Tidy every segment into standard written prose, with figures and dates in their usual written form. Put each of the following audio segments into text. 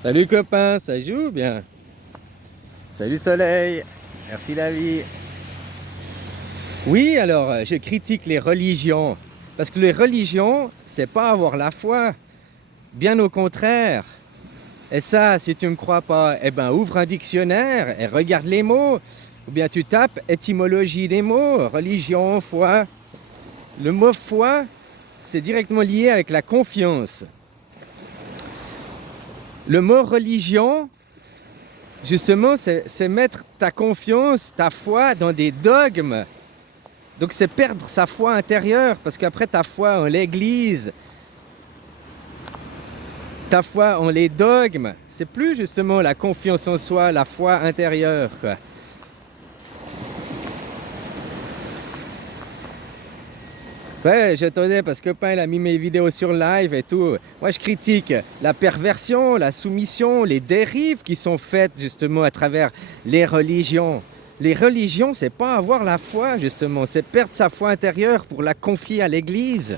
Salut copain, ça joue bien. Salut soleil, merci la vie. Oui, alors je critique les religions. Parce que les religions, c'est pas avoir la foi. Bien au contraire. Et ça, si tu me crois pas, eh ben ouvre un dictionnaire et regarde les mots. Ou bien tu tapes étymologie des mots, religion, foi. Le mot foi, c'est directement lié avec la confiance. Le mot religion, justement, c'est mettre ta confiance, ta foi dans des dogmes. Donc c'est perdre sa foi intérieure, parce qu'après ta foi en l'église, ta foi en les dogmes, c'est plus justement la confiance en soi, la foi intérieure, quoi. Ouais, j'attendais parce que copain il a mis mes vidéos sur live et tout. Moi je critique la perversion, la soumission, les dérives qui sont faites justement à travers les religions. Les religions, c'est pas avoir la foi justement, c'est perdre sa foi intérieure pour la confier à l'église.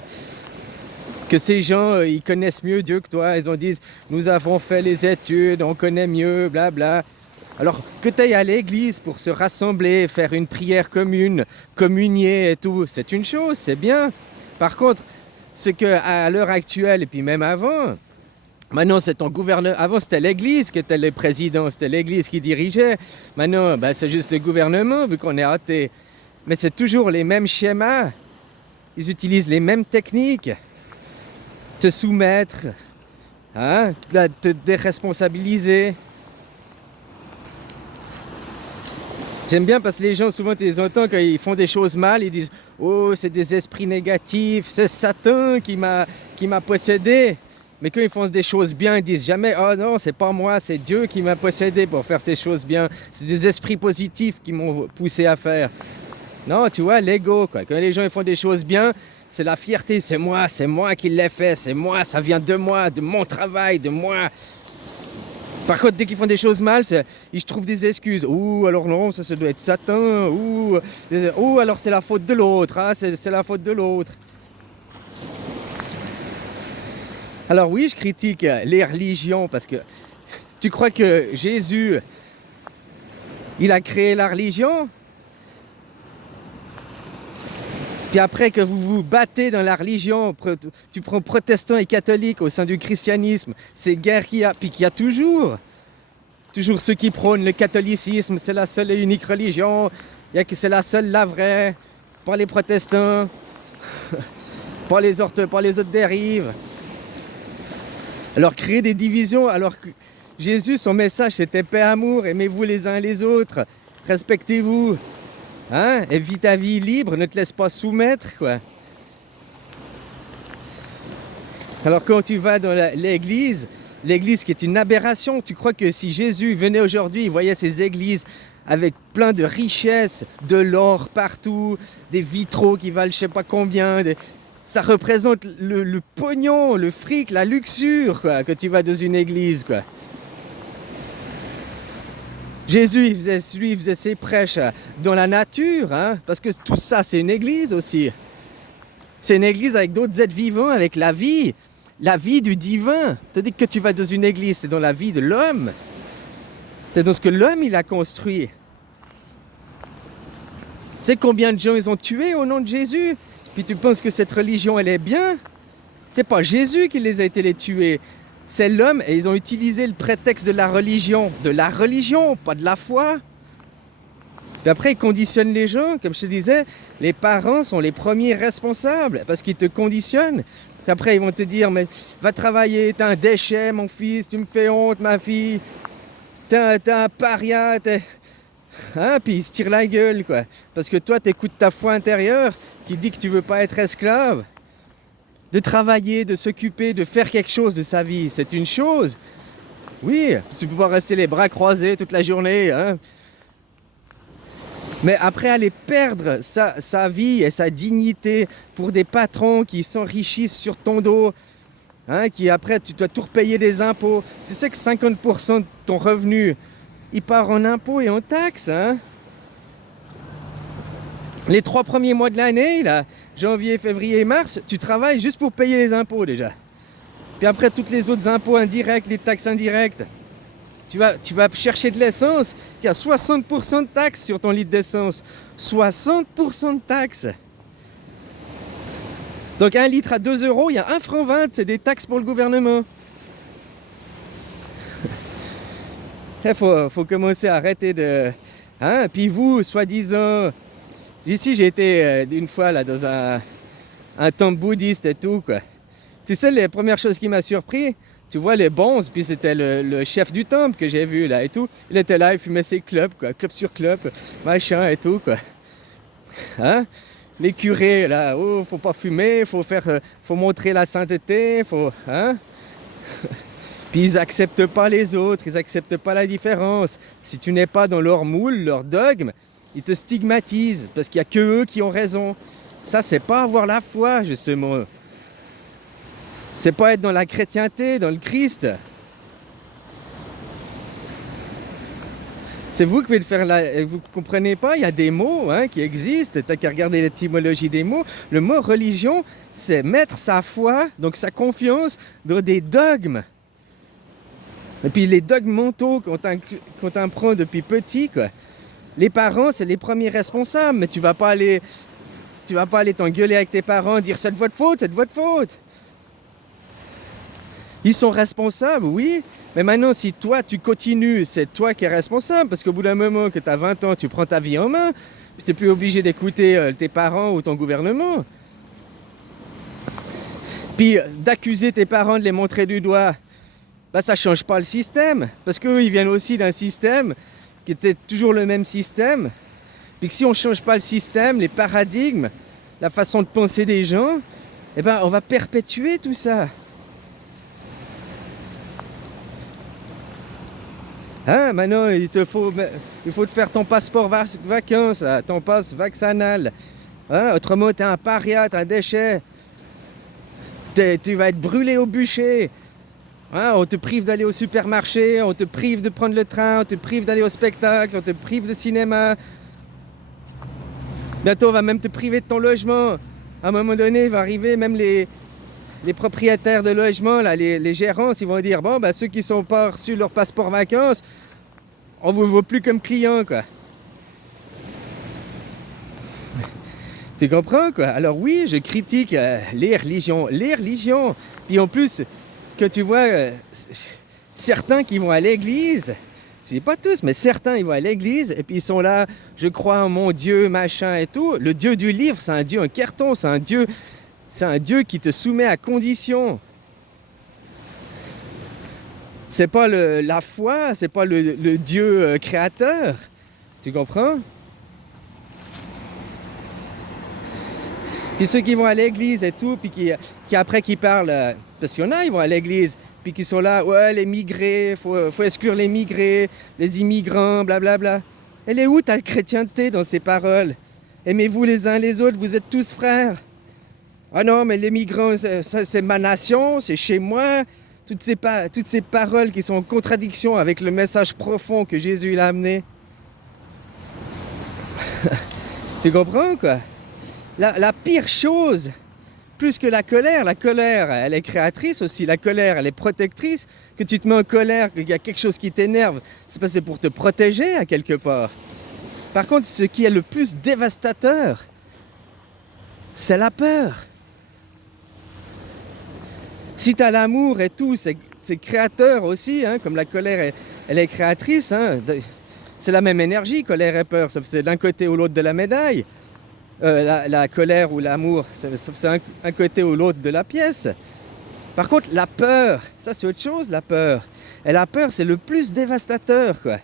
Que ces gens, ils connaissent mieux Dieu que toi, ils ont dit nous avons fait les études, on connaît mieux, blabla. Alors que tu ailles à l'église pour se rassembler, faire une prière commune, communier et tout, c'est une chose, c'est bien. Par contre, ce qu'à l'heure actuelle, et puis même avant, maintenant c'est ton gouvernement, avant c'était l'église qui était le président, c'était l'église qui dirigeait. Maintenant, ben, c'est juste le gouvernement vu qu'on est athée. Mais c'est toujours les mêmes schémas, ils utilisent les mêmes techniques. Te soumettre, hein, te déresponsabiliser. J'aime bien parce que les gens, souvent, tu les entends quand ils font des choses mal, ils disent « Oh, c'est des esprits négatifs, c'est Satan qui m'a possédé. » Mais quand ils font des choses bien, ils disent jamais « Oh non, c'est pas moi, c'est Dieu qui m'a possédé pour faire ces choses bien. C'est des esprits positifs qui m'ont poussé à faire. » Non, tu vois, l'ego, quoi. Quand les gens ils font des choses bien, c'est la fierté, c'est moi qui l'ai fait, c'est moi, ça vient de moi, de mon travail, de moi. Par contre, dès qu'ils font des choses mal, ils trouvent des excuses. Ouh, alors non, ça doit être Satan. Ouh, alors c'est la faute de l'autre. Ah, c'est la faute de l'autre. Alors oui, je critique les religions parce que tu crois que Jésus, il a créé la religion? Puis après que vous vous battez dans la religion, tu prends protestants et catholiques au sein du christianisme, ces guerres qu'il y a, puis qu'il y a toujours ceux qui prônent le catholicisme, c'est la seule et unique religion, il y a que c'est la seule, la vraie, pas les protestants, pas les autres dérives. Alors créer des divisions, alors que Jésus, son message c'était paix, amour, aimez-vous les uns les autres, respectez-vous. Hein? Et vis ta vie libre, ne te laisse pas soumettre, quoi. Alors quand tu vas dans l'église qui est une aberration, tu crois que si Jésus venait aujourd'hui, il voyait ces églises avec plein de richesses, de l'or partout, des vitraux qui valent je sais pas combien, ça représente le pognon, le fric, la luxure, quoi, que tu vas dans une église, quoi. Jésus, il faisait ses prêches dans la nature, hein, parce que tout ça, c'est une église aussi. C'est une église avec d'autres êtres vivants, avec la vie du divin. Tandis que tu vas dans une église, c'est dans la vie de l'homme. C'est dans ce que l'homme, il a construit. Tu sais combien de gens ils ont tués au nom de Jésus? Puis tu penses que cette religion, elle est bien? C'est pas Jésus qui les a été les tuer. C'est l'homme et ils ont utilisé le prétexte de la religion, pas de la foi. Puis après, ils conditionnent les gens, comme je te disais, les parents sont les premiers responsables parce qu'ils te conditionnent. Puis après, ils vont te dire, mais va travailler, t'es un déchet, mon fils, tu me fais honte, ma fille, t'es un paria, hein? Puis ils se tirent la gueule, quoi. Parce que toi, t'écoutes ta foi intérieure qui dit que tu veux pas être esclave. De travailler, de s'occuper, de faire quelque chose de sa vie, c'est une chose. Oui, tu peux pas rester les bras croisés toute la journée, hein. Mais après aller perdre sa vie et sa dignité pour des patrons qui s'enrichissent sur ton dos, hein, qui après tu dois tout repayer des impôts. Tu sais que 50% de ton revenu, il part en impôts et en taxes, hein. Les 3 premiers mois de l'année, là, janvier, février, mars, tu travailles juste pour payer les impôts déjà. Puis après, tous les autres impôts indirects, les taxes indirectes. Tu vas chercher de l'essence, il y a 60% de taxes sur ton litre d'essence. 60% de taxes. Donc 1 litre à 2 euros, il y a 1,20 franc, c'est des taxes pour le gouvernement. Il faut commencer à arrêter de... Hein? Puis vous, soi-disant... Ici, j'ai été une fois là, dans un temple bouddhiste et tout, quoi. Tu sais, les premières choses qui m'a surpris, tu vois les bonzes, puis c'était le chef du temple que j'ai vu là et tout. Il était là, il fumait ses clopes, quoi, clope sur clope, machin et tout, quoi. Hein? Les curés là, oh, faut pas fumer, faut montrer la sainteté, hein? Puis ils acceptent pas les autres, ils acceptent pas la différence. Si tu n'es pas dans leur moule, leur dogme, ils te stigmatisent parce qu'il y a que eux qui ont raison. Ça, c'est pas avoir la foi, justement. C'est pas être dans la chrétienté, dans le Christ. C'est vous qui vous comprenez pas, il y a des mots hein, qui existent, t'as qu'à regarder l'étymologie des mots. Le mot religion, c'est mettre sa foi, donc sa confiance, dans des dogmes. Et puis les dogmes mentaux qu'on t'apprend depuis petit, quoi. Les parents, c'est les premiers responsables, mais tu vas pas aller t'engueuler avec tes parents, dire c'est de votre faute, c'est de votre faute. Ils sont responsables, oui, mais maintenant si toi tu continues, c'est toi qui es responsable, parce qu'au bout d'un moment que tu as 20 ans, tu prends ta vie en main, tu n'es plus obligé d'écouter tes parents ou ton gouvernement. Puis d'accuser tes parents, de les montrer du doigt, bah, ça ne change pas le système, parce qu'eux ils viennent aussi d'un système qui était toujours le même système, puis que si on ne change pas le système, les paradigmes, la façon de penser des gens, eh ben, on va perpétuer tout ça. Hein, maintenant, il faut te faire ton passeport vacances, ton passe vaccinal. Hein, autrement, tu es un paria, tu es un déchet. Tu vas être brûlé au bûcher. Hein, on te prive d'aller au supermarché, on te prive de prendre le train, on te prive d'aller au spectacle, on te prive de cinéma. Bientôt, on va même te priver de ton logement. À un moment donné, il va arriver, même les propriétaires de logements, là, les gérants, ils vont dire, bon, bah, ceux qui ne sont pas reçus leur passeport vacances, on ne vous voit plus comme client, quoi. Tu comprends, quoi? Alors oui, je critique les religions. Puis en plus, que tu vois, certains qui vont à l'église, je dis pas tous, mais certains, ils vont à l'église, et puis ils sont là, je crois en mon Dieu, machin et tout. Le Dieu du livre, c'est un Dieu en carton, c'est un Dieu qui te soumet à condition. C'est pas la foi, c'est pas le Dieu créateur. Tu comprends? Puis ceux qui vont à l'église et tout, puis qui après qui parlent, parce qu'il y en a, ils vont à l'église, puis qui sont là, ouais, les migrés, faut exclure les migrés, les immigrants, blablabla. Elle est où ta chrétienté dans ces paroles? Aimez-vous les uns les autres, vous êtes tous frères. Ah non, mais les migrants, c'est ma nation, c'est chez moi. Toutes ces paroles qui sont en contradiction avec le message profond que Jésus il a amené. Tu comprends, quoi? La pire chose, plus que la colère, elle est créatrice aussi, la colère, elle est protectrice. Que tu te mets en colère, qu'il y a quelque chose qui t'énerve, c'est parce que c'est pour te protéger à quelque part. Par contre, ce qui est le plus dévastateur, c'est la peur. Si tu as l'amour et tout, c'est créateur aussi, hein, comme la colère, elle est créatrice. Hein. C'est la même énergie, colère et peur, c'est d'un côté ou l'autre de la médaille. La colère ou l'amour, c'est un côté ou l'autre de la pièce. Par contre, la peur, ça c'est autre chose, la peur. Et la peur, c'est le plus dévastateur, quoi.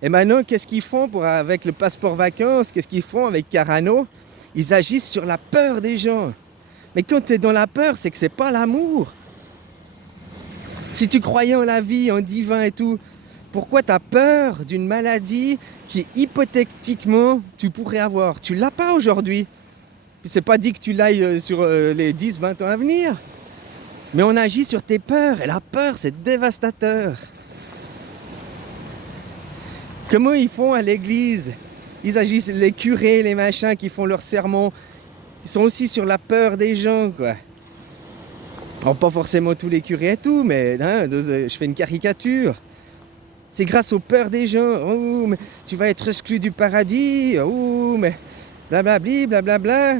Et maintenant, qu'est-ce qu'ils font avec le passeport vacances? Qu'est-ce qu'ils font avec Carano? Ils agissent sur la peur des gens. Mais quand tu es dans la peur, c'est que c'est pas l'amour. Si tu croyais en la vie, en divin et tout, pourquoi tu as peur d'une maladie qui, hypothétiquement, tu pourrais avoir? Tu l'as pas aujourd'hui. C'est pas dit que tu l'ailles sur les 10, 20 ans à venir. Mais on agit sur tes peurs. Et la peur, c'est dévastateur. Comment ils font à l'église? Ils agissent, les curés, les machins qui font leurs sermons. Ils sont aussi sur la peur des gens, quoi. Alors, pas forcément tous les curés et tout, mais hein, je fais une caricature. C'est grâce aux peurs des gens. Oh, mais tu vas être exclu du paradis. Oh, mais blablabli, blablabla.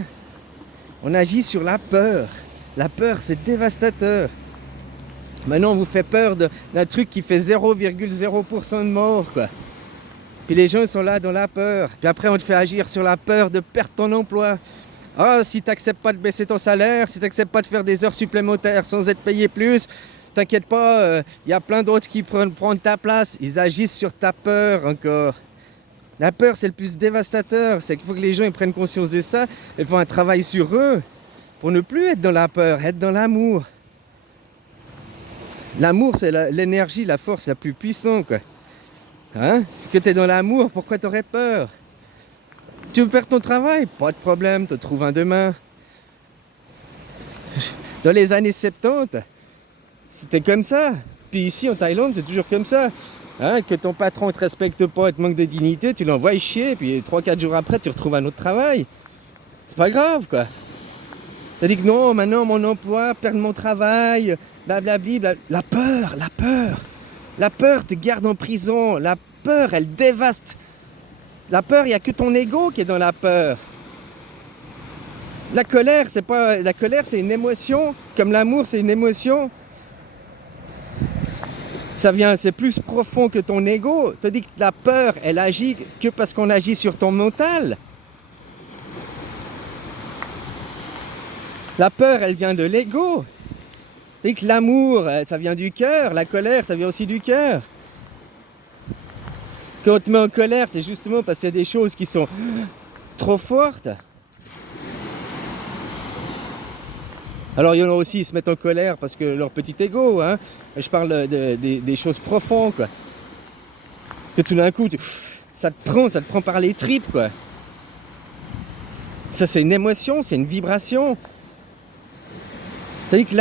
On agit sur la peur. La peur, c'est dévastateur. Maintenant, on vous fait peur d'un truc qui fait 0,0% de morts, quoi. Puis les gens, ils sont là dans la peur. Puis après, on te fait agir sur la peur de perdre ton emploi. Ah, si tu n'acceptes pas de baisser ton salaire, si tu n'acceptes pas de faire des heures supplémentaires sans être payé plus, t'inquiète pas, y a plein d'autres qui prennent ta place. Ils agissent sur ta peur encore. La peur, c'est le plus dévastateur. C'est qu'il faut que les gens ils prennent conscience de ça et font un travail sur eux pour ne plus être dans la peur, être dans l'amour. L'amour, c'est l'énergie, la force la plus puissante, quoi. Hein? Que tu es dans l'amour, pourquoi tu aurais peur? Tu veux perdre ton travail? Pas de problème, tu trouves un demain. Dans les années 70, c'était comme ça. Puis ici, en Thaïlande, c'est toujours comme ça. Hein? Que ton patron ne te respecte pas et te manque de dignité, tu l'envoies chier, puis 3-4 jours après, tu retrouves un autre travail. C'est pas grave, quoi. T'as dit que non, maintenant, mon emploi, perdre mon travail, blablabli, bla. La peur, la peur. La peur te garde en prison. La peur, elle dévaste. La peur, il n'y a que ton ego qui est dans la peur. La colère, c'est une émotion, comme l'amour, c'est une émotion. C'est plus profond que ton ego. Tu dis que la peur, elle agit que parce qu'on agit sur ton mental. La peur, elle vient de l'ego. Tu dis que l'amour, ça vient du cœur. La colère, ça vient aussi du cœur. Quand on te met en colère, c'est justement parce qu'il y a des choses qui sont trop fortes. Alors il y en a aussi, ils se mettent en colère parce que leur petit ego, hein. Je parle des choses profondes, quoi. Que tout d'un coup, ça te prend par les tripes, quoi. Ça, c'est une émotion, c'est une vibration. C'est-à-dire que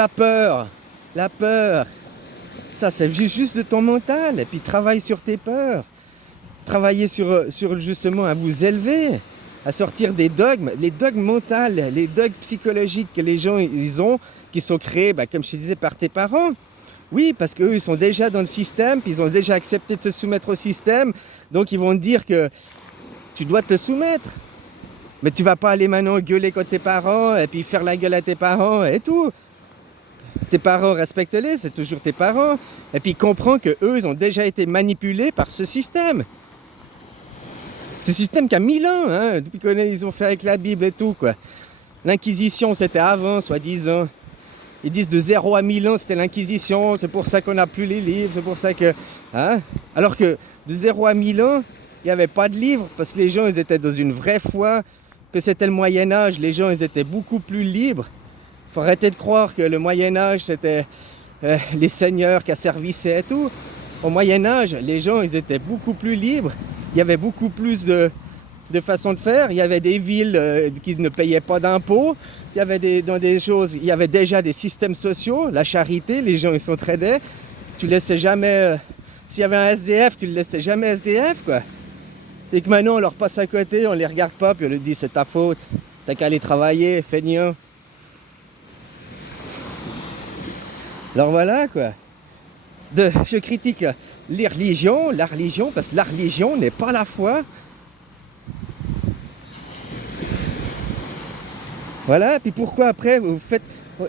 la peur, ça, c'est juste de ton mental. Et puis travaille sur tes peurs. Travailler sur justement à vous élever, à sortir des dogmes, les dogmes mentaux, les dogmes psychologiques que les gens ils ont, qui sont créés, comme je te disais, par tes parents. Oui, parce qu'eux, ils sont déjà dans le système, puis ils ont déjà accepté de se soumettre au système, donc ils vont te dire que tu dois te soumettre. Mais tu vas pas aller maintenant gueuler contre tes parents, et puis faire la gueule à tes parents, et tout. Tes parents, respecte-les, c'est toujours tes parents. Et puis comprends qu'eux, ils ont déjà été manipulés par ce système. Ce système qui a 1000 ans, hein, depuis qu'ils ont fait avec la Bible et tout, quoi. L'Inquisition, c'était avant, soi-disant. Ils disent de 0 à 1000 ans, c'était l'Inquisition, c'est pour ça qu'on n'a plus les livres, c'est pour ça que... Hein? Alors que de 0 à 1000 ans, il n'y avait pas de livres, parce que les gens, ils étaient dans une vraie foi, que c'était le Moyen-Âge, les gens, ils étaient beaucoup plus libres. Il faut arrêter de croire que le Moyen-Âge, c'était les seigneurs qui asservissaient et tout. Au Moyen-Âge, les gens, ils étaient beaucoup plus libres. Il y avait beaucoup plus de façons de faire. Il y avait des villes qui ne payaient pas d'impôts. Il y avait dans des choses, il y avait déjà des systèmes sociaux, la charité, les gens ils s'entraidaient. Tu laissais jamais, s'il y avait un SDF, tu le laissais jamais SDF, quoi. C'est que maintenant on leur passe à côté, on les regarde pas, puis on leur dit c'est ta faute, t'as qu'à aller travailler, feignant. Alors voilà, quoi. Je critique la religion, parce que la religion n'est pas la foi. Voilà, puis pourquoi après vous faites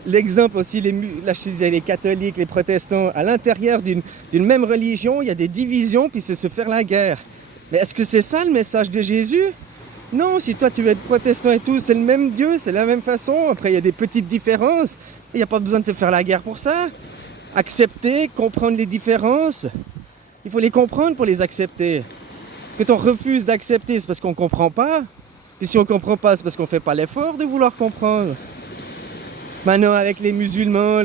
l'exemple aussi, là je disais les catholiques, les protestants, à l'intérieur d'une même religion, il y a des divisions, puis c'est se faire la guerre. Mais est-ce que c'est ça le message de Jésus? Non, si toi tu veux être protestant et tout, c'est le même Dieu, c'est la même façon. Après il y a des petites différences, il n'y a pas besoin de se faire la guerre pour ça. Accepter, comprendre les différences, il faut les comprendre pour les accepter. Quand on refuse d'accepter, c'est parce qu'on ne comprend pas. Et si on ne comprend pas, c'est parce qu'on ne fait pas l'effort de vouloir comprendre. Maintenant, avec les musulmans,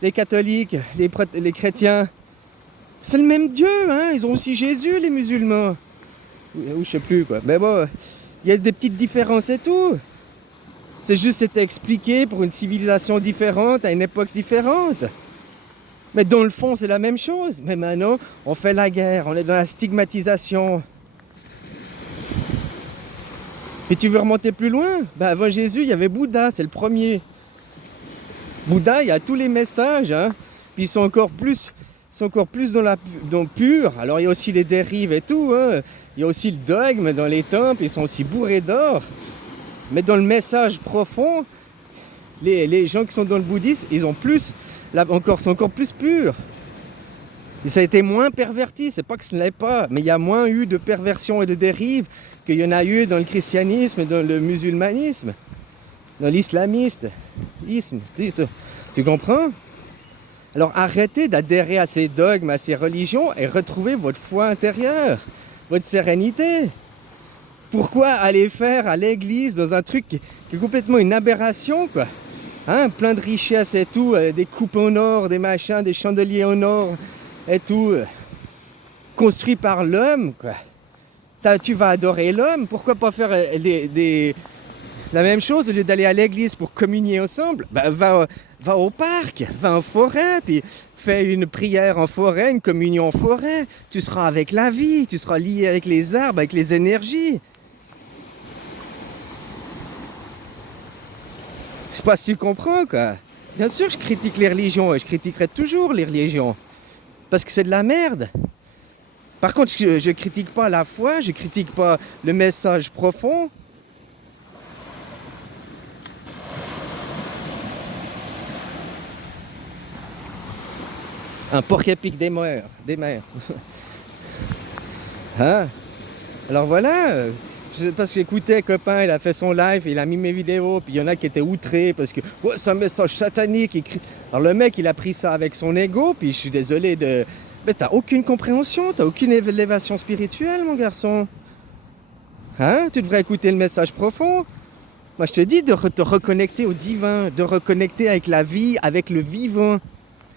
les catholiques, les chrétiens, c'est le même Dieu, hein. Ils ont aussi Jésus, les musulmans. Ou je sais plus, quoi. Mais bon, il y a des petites différences et tout. C'est juste c'était expliqué pour une civilisation différente, à une époque différente. Mais dans le fond, c'est la même chose. Mais maintenant, on fait la guerre, on est dans la stigmatisation. Puis tu veux remonter plus loin? Avant Jésus, il y avait Bouddha, c'est le premier. Bouddha, il y a tous les messages, hein. Puis ils sont encore plus dans le pur. Alors il y a aussi les dérives et tout, hein. Il y a aussi le dogme dans les temples, ils sont aussi bourrés d'or. Mais dans le message profond, les gens qui sont dans le bouddhisme, ils ont plus, sont encore plus purs. Et ça a été moins perverti, c'est pas que ce n'est pas, mais il y a moins eu de perversion et de dérives qu'il y en a eu dans le christianisme et dans le musulmanisme, dans l'islamisme. Tu comprends? Alors arrêtez d'adhérer à ces dogmes, à ces religions et retrouvez votre foi intérieure, votre sérénité. Pourquoi aller faire à l'église dans un truc qui est complètement une aberration, quoi, hein, plein de richesses et tout, des coupes en or, des machins, des chandeliers en or et tout, construit par l'homme, quoi. Tu vas adorer l'homme, pourquoi pas faire la même chose au lieu d'aller à l'église pour communier ensemble? Va au parc, va en forêt, puis fais une prière en forêt, une communion en forêt. Tu seras avec la vie, tu seras lié avec les arbres, avec les énergies. Je sais pas si tu comprends, quoi. Bien sûr, je critique les religions et je critiquerai toujours les religions. Parce que c'est de la merde. Par contre, je critique pas la foi, je critique pas le message profond. Un porc-épic des mers. Hein? Alors voilà, parce que j'écoutais un copain, il a fait son live, il a mis mes vidéos, puis il y en a qui étaient outrés parce que oh, c'est un message satanique. Alors le mec, il a pris ça avec son ego, puis je suis désolé de... Mais t'as aucune compréhension, t'as aucune élévation spirituelle, mon garçon. Hein? Tu devrais écouter le message profond. Moi, je te dis de te reconnecter au divin, de reconnecter avec la vie, avec le vivant,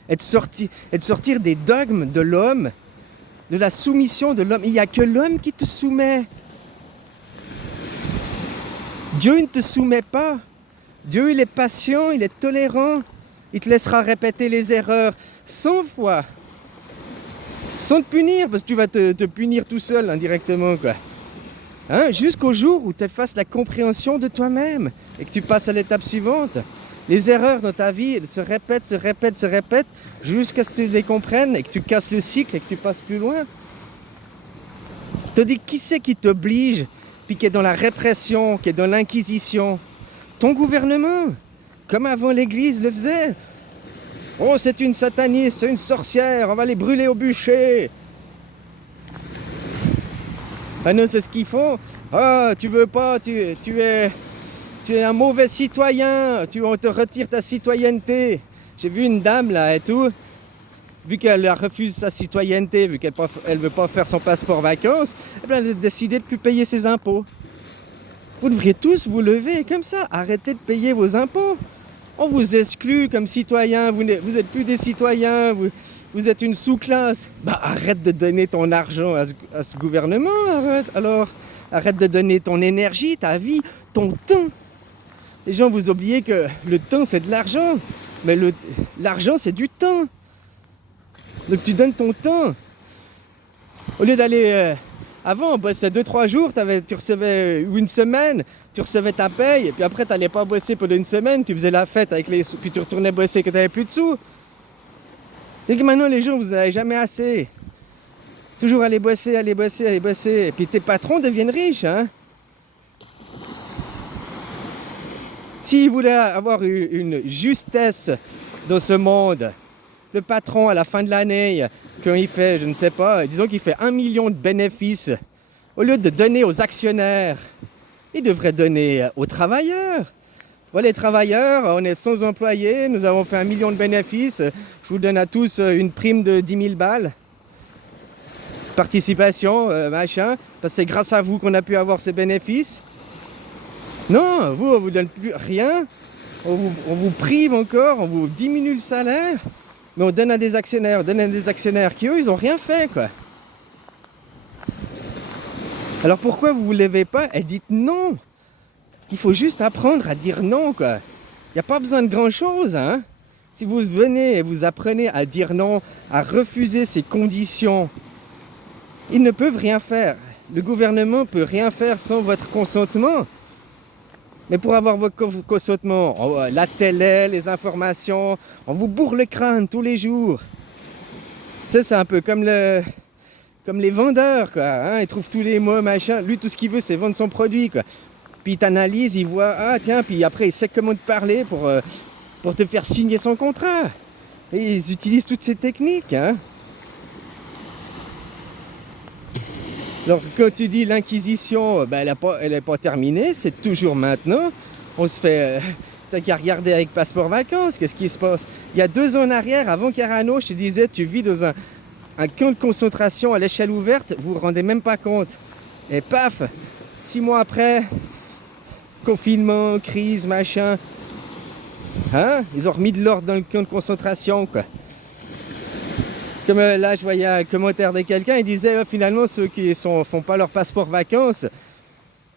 et de sortir des dogmes de l'homme, de la soumission de l'homme. Il n'y a que l'homme qui te soumet. Dieu ne te soumet pas. Dieu, il est patient, il est tolérant. Il te laissera répéter les erreurs 100 fois. Sans te punir, parce que tu vas te punir tout seul indirectement, quoi. Hein? Jusqu'au jour où tu fasses la compréhension de toi-même et que tu passes à l'étape suivante. Les erreurs dans ta vie, elles se répètent, jusqu'à ce que tu les comprennes et que tu casses le cycle et que tu passes plus loin. Je te dis, qui c'est qui t'oblige, puis qui est dans la répression, qui est dans l'inquisition? Ton gouvernement, comme avant l'Église le faisait. Oh, c'est une sataniste, c'est une sorcière, on va les brûler au bûcher. Ah non, c'est ce qu'ils font. Ah, tu veux pas, tu es un mauvais citoyen, on te retire ta citoyenneté. J'ai vu une dame là et tout, vu qu'elle refuse sa citoyenneté, vu qu'elle ne veut pas faire son passeport vacances, eh bien, elle a décidé de ne plus payer ses impôts. Vous devriez tous vous lever comme ça, arrêtez de payer vos impôts. On vous exclut comme citoyen, vous n'êtes plus des citoyens, vous êtes une sous-classe. Bah, arrête de donner ton argent à ce gouvernement, arrête de donner ton énergie, ta vie, ton temps. Les gens, vous oubliez que le temps, c'est de l'argent. Mais l'argent, c'est du temps. Donc tu donnes ton temps. Au lieu d'aller... avant, on bossait 2-3 jours, tu recevais une semaine, tu recevais ta paye, et puis après, tu n'allais pas bosser pendant une semaine, tu faisais la fête avec les sous, puis tu retournais bosser quand tu n'avais plus de sous. Et que maintenant, les gens, vous n'avez jamais assez. Toujours aller bosser. Et puis tes patrons deviennent riches, hein. S'ils voulaient avoir une justesse dans ce monde, le patron, à la fin de l'année, quand il fait, je ne sais pas, disons qu'il fait 1 million de bénéfices, au lieu de donner aux actionnaires, il devrait donner aux travailleurs. Voilà, les travailleurs, on est 100 employés, nous avons fait 1 million de bénéfices, je vous donne à tous une prime de 10 000 balles. Participation, machin, parce que c'est grâce à vous qu'on a pu avoir ces bénéfices. Non, on ne vous donne plus rien, on vous prive encore, on vous diminue le salaire, mais on donne à des actionnaires, qui eux, ils n'ont rien fait, quoi. Alors pourquoi vous ne vous levez pas et dites non? Il faut juste apprendre à dire non, quoi. Il n'y a pas besoin de grand-chose, hein. Si vous venez et vous apprenez à dire non, à refuser ces conditions, ils ne peuvent rien faire. Le gouvernement ne peut rien faire sans votre consentement. Mais pour avoir votre consentement, la télé, les informations, on vous bourre le crâne tous les jours. Tu sais, c'est un peu comme les vendeurs, quoi. Hein, ils trouvent tous les mots, machin. Lui, tout ce qu'il veut, c'est vendre son produit, quoi. Puis il t'analyse, il voit, ah tiens, puis après, il sait comment te parler pour te faire signer son contrat. Et ils utilisent toutes ces techniques, hein. Alors, quand tu dis l'inquisition, ben, elle n'est pas terminée, c'est toujours maintenant. On se fait... t'as qu'à regarder avec Passeport Vacances, qu'est-ce qui se passe? Il y a 2 ans en arrière, avant Carano, je te disais, tu vis dans un camp de concentration à l'échelle ouverte, vous vous rendez même pas compte. Et paf, 6 mois après, confinement, crise, machin. Hein? Ils ont remis de l'ordre dans le camp de concentration, quoi. Comme là, je voyais un commentaire de quelqu'un, il disait finalement ceux qui font pas leur passeport vacances,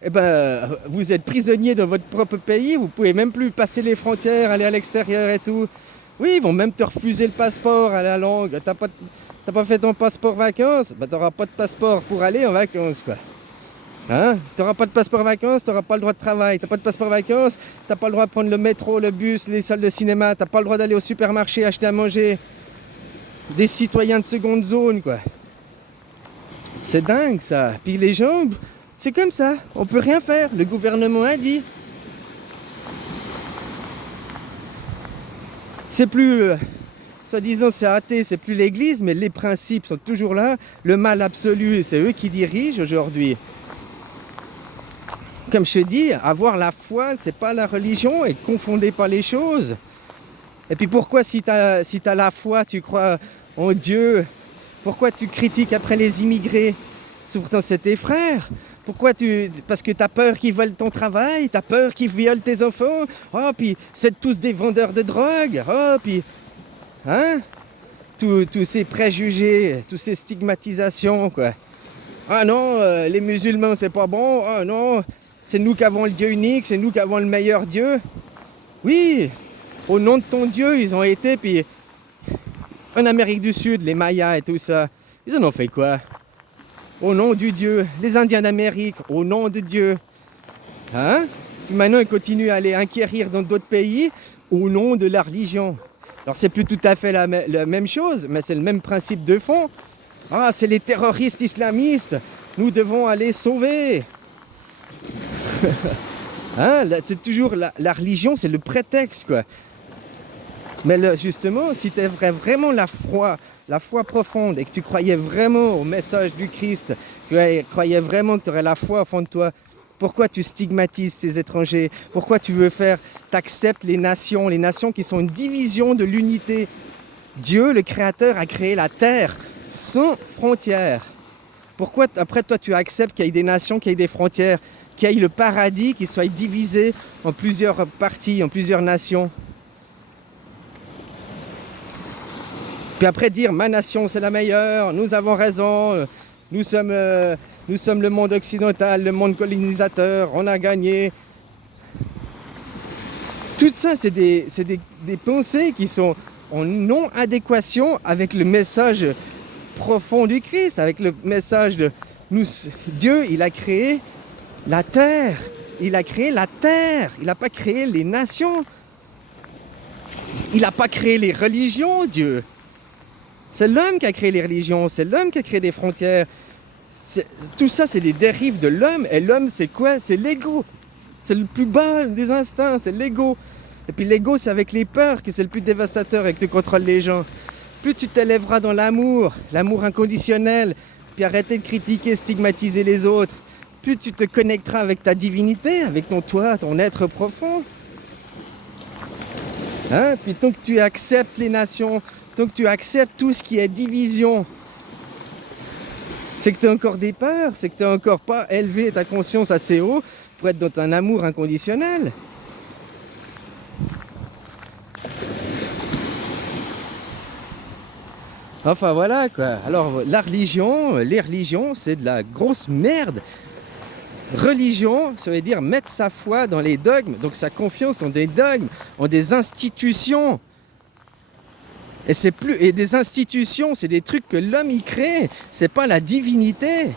eh ben, vous êtes prisonnier dans votre propre pays, vous pouvez même plus passer les frontières, aller à l'extérieur et tout. Oui, ils vont même te refuser le passeport à la longue. T'as pas fait ton passeport vacances, ben, t'auras pas de passeport pour aller en vacances, quoi. Hein? T'auras pas de passeport vacances, t'auras pas le droit de travail. T'as pas de passeport vacances, t'as pas le droit de prendre le métro, le bus, les salles de cinéma, t'as pas le droit d'aller au supermarché acheter à manger. Des citoyens de seconde zone, quoi. C'est dingue, ça. Puis les gens, c'est comme ça. On peut rien faire. Le gouvernement a dit. C'est plus... soi-disant, c'est athée, c'est plus l'église, mais les principes sont toujours là. Le mal absolu, c'est eux qui dirigent aujourd'hui. Comme je te dis, avoir la foi, c'est pas la religion, et confondez pas les choses. Et puis pourquoi si t'as la foi, tu crois en Dieu, pourquoi tu critiques après les immigrés? Pourtant c'est tes frères. Parce que t'as peur qu'ils volent ton travail, t'as peur qu'ils violent tes enfants. Oh, puis c'est tous des vendeurs de drogue. Oh, puis... Hein? Tous ces préjugés, toutes ces stigmatisations, quoi. Ah non, les musulmans c'est pas bon. Ah non, c'est nous qui avons le Dieu unique, c'est nous qui avons le meilleur Dieu. Oui, au nom de ton Dieu, ils ont été, puis en Amérique du Sud, les Mayas et tout ça, ils en ont fait quoi? Au nom du Dieu. Les Indiens d'Amérique, au nom de Dieu. Hein? Puis maintenant, ils continuent à aller inquérir dans d'autres pays au nom de la religion. Alors, c'est plus tout à fait la même chose, mais c'est le même principe de fond. Ah, c'est les terroristes islamistes, nous devons aller sauver. Hein? C'est toujours la religion, c'est le prétexte, quoi. Mais là, justement, si tu avais vraiment la foi profonde et que tu croyais vraiment au message du Christ, que tu croyais vraiment que tu aurais la foi au fond de toi, pourquoi tu stigmatises ces étrangers? Pourquoi tu acceptes les nations qui sont une division de l'unité? Dieu, le Créateur, a créé la terre sans frontières. Pourquoi après toi tu acceptes qu'il y ait des nations, qu'il y ait des frontières, qu'il y ait le paradis qui soit divisé en plusieurs parties, en plusieurs nations? Puis après dire ma nation c'est la meilleure, nous avons raison, nous sommes le monde occidental, le monde colonisateur, on a gagné. Tout ça c'est des pensées qui sont en non-adéquation avec le message profond du Christ, avec le message de Dieu, il a créé la terre, il n'a pas créé les nations, il n'a pas créé les religions, Dieu. C'est l'homme qui a créé les religions, c'est l'homme qui a créé des frontières. Tout ça, c'est des dérives de l'homme. Et l'homme, c'est quoi? C'est l'ego. C'est le plus bas des instincts, c'est l'ego. Et puis l'ego, c'est avec les peurs que c'est le plus dévastateur et que tu contrôles les gens. Plus tu t'élèveras dans l'amour inconditionnel, puis arrêter de critiquer, stigmatiser les autres, plus tu te connecteras avec ta divinité, avec ton toi, ton être profond. Hein? Puis tant que tu acceptes les nations, tant que tu acceptes tout ce qui est division, c'est que tu as encore des peurs, c'est que tu n'as encore pas élevé ta conscience assez haut pour être dans un amour inconditionnel. Enfin voilà quoi. Alors les religions, c'est de la grosse merde. Religion, ça veut dire mettre sa foi dans les dogmes, donc sa confiance en des dogmes, en des institutions. Et des institutions, c'est des trucs que l'homme y crée, c'est pas la divinité.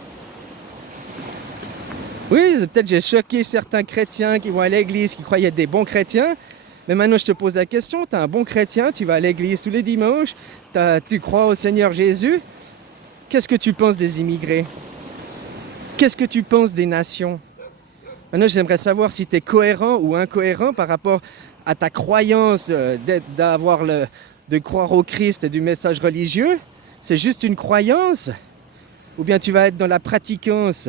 Oui, peut-être j'ai choqué certains chrétiens qui vont à l'église, qui croyaient être des bons chrétiens. Mais maintenant, je te pose la question, tu es un bon chrétien, tu vas à l'église tous les dimanches, tu crois au Seigneur Jésus. Qu'est-ce que tu penses des immigrés? Qu'est-ce que tu penses des nations? Maintenant, j'aimerais savoir si tu es cohérent ou incohérent par rapport à ta croyance de croire au Christ et du message religieux. C'est juste une croyance? Ou bien tu vas être dans la pratiquance?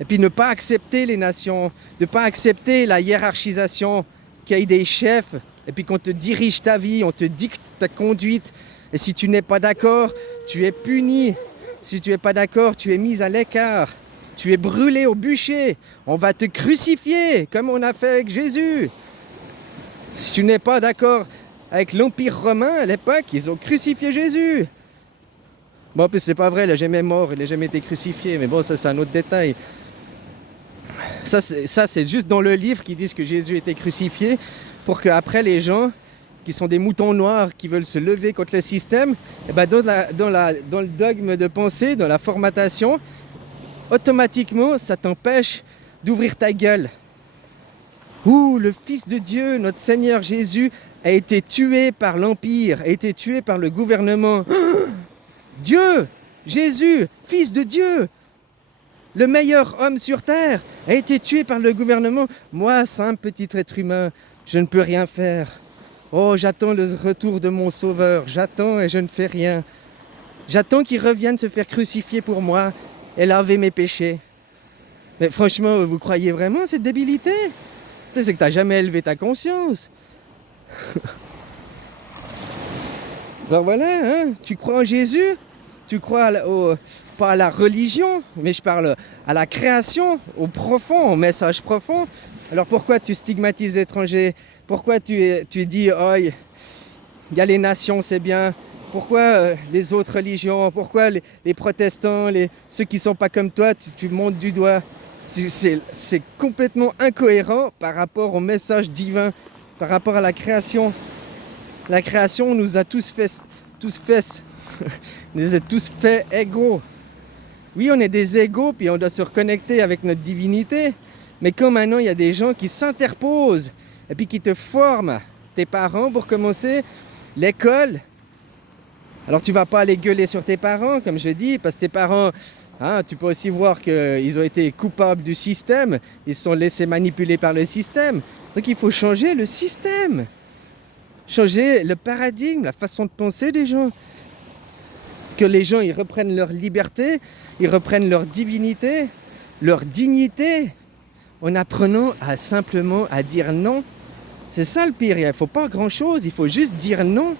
Et puis ne pas accepter les nations, ne pas accepter la hiérarchisation, qu'il y ait des chefs, et puis qu'on te dirige ta vie, on te dicte ta conduite. Et si tu n'es pas d'accord, tu es puni. Si tu n'es pas d'accord, tu es mis à l'écart. Tu es brûlé au bûcher. On va te crucifier, comme on a fait avec Jésus. Si tu n'es pas d'accord avec l'Empire romain à l'époque, ils ont crucifié Jésus. Bon, en plus, c'est pas vrai, il n'est jamais mort, il n'a jamais été crucifié. Mais bon, ça, c'est un autre détail. Ça, c'est juste dans le livre qu'ils disent que Jésus était crucifié pour qu'après les gens qui sont des moutons noirs qui veulent se lever contre le système, et ben dans le dogme de pensée, dans la formatation, automatiquement, ça t'empêche d'ouvrir ta gueule. Ouh, le Fils de Dieu, notre Seigneur Jésus, a été tué par l'Empire, a été tué par le gouvernement. Dieu, Jésus, Fils de Dieu, le meilleur homme sur terre, a été tué par le gouvernement. Moi, simple petit être humain, je ne peux rien faire. Oh, j'attends le retour de mon Sauveur, j'attends et je ne fais rien. J'attends qu'il revienne se faire crucifier pour moi et laver mes péchés. Mais franchement, vous croyez vraiment à cette débilité? Tu sais, c'est que tu n'as jamais élevé ta conscience. Alors voilà, hein, tu crois en Jésus? Tu crois pas à la religion, mais je parle à la création, au profond, au message profond. Alors pourquoi tu stigmatises les étrangers? Pourquoi tu dis, oh, il y a les nations, c'est bien? Pourquoi les autres religions? Pourquoi les protestants, ceux qui ne sont pas comme toi, tu montes du doigt? C'est complètement incohérent par rapport au message divin, par rapport à la création. La création nous a tous fait nous a tous fait égaux. Oui, on est des égaux, puis on doit se reconnecter avec notre divinité. Mais comme maintenant, il y a des gens qui s'interposent et puis qui te forment, tes parents pour commencer, l'école. Alors tu vas pas aller gueuler sur tes parents, comme je dis, parce que tes parents, hein, tu peux aussi voir qu'ils ont été coupables du système, ils se sont laissés manipuler par le système. Donc il faut changer le système, changer le paradigme, la façon de penser des gens. Que les gens ils reprennent leur liberté, ils reprennent leur divinité, leur dignité, en apprenant simplement à dire non. C'est ça le pire, il ne faut pas grand-chose, il faut juste dire non.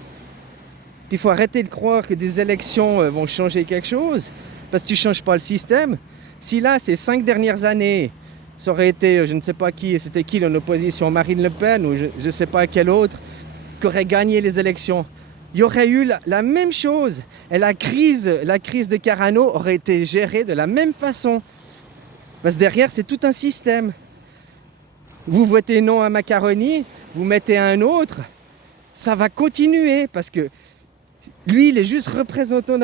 Puis il faut arrêter de croire que des élections vont changer quelque chose, parce que tu ne changes pas le système. Si là, ces 5 dernières années, ça aurait été, je ne sais pas qui, c'était qui en opposition, Marine Le Pen, ou je ne sais pas quel autre, qui aurait gagné les élections, il y aurait eu la même chose. Et la crise de Carano aurait été gérée de la même façon. Parce que derrière, c'est tout un système. Vous votez non à Macaroni, vous mettez un autre, ça va continuer parce que lui, il est juste représentant